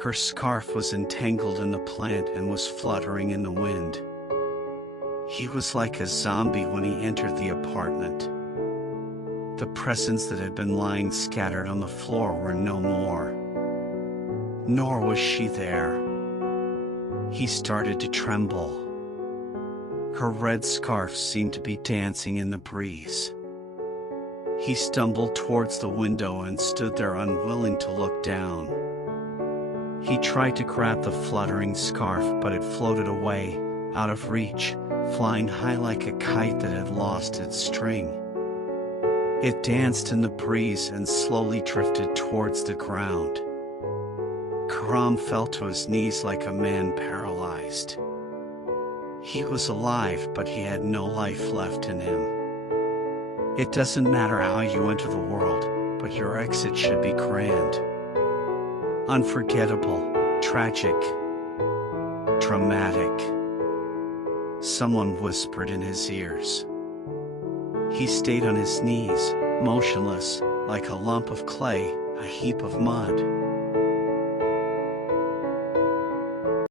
Her scarf was entangled in the plant and was fluttering in the wind. He was like a zombie when he entered the apartment. The presents that had been lying scattered on the floor were no more. Nor was she there. He started to tremble. Her red scarf seemed to be dancing in the breeze. He stumbled towards the window and stood there unwilling to look down. He tried to grab the fluttering scarf, but it floated away, out of reach, flying high like a kite that had lost its string. It danced in the breeze and slowly drifted towards the ground. Karam fell to his knees like a man paralyzed. He was alive, but he had no life left in him. It doesn't matter how you enter the world, but your exit should be grand. Unforgettable, tragic, dramatic. Someone whispered in his ears. He stayed on his knees, motionless, like a lump of clay, a heap of mud.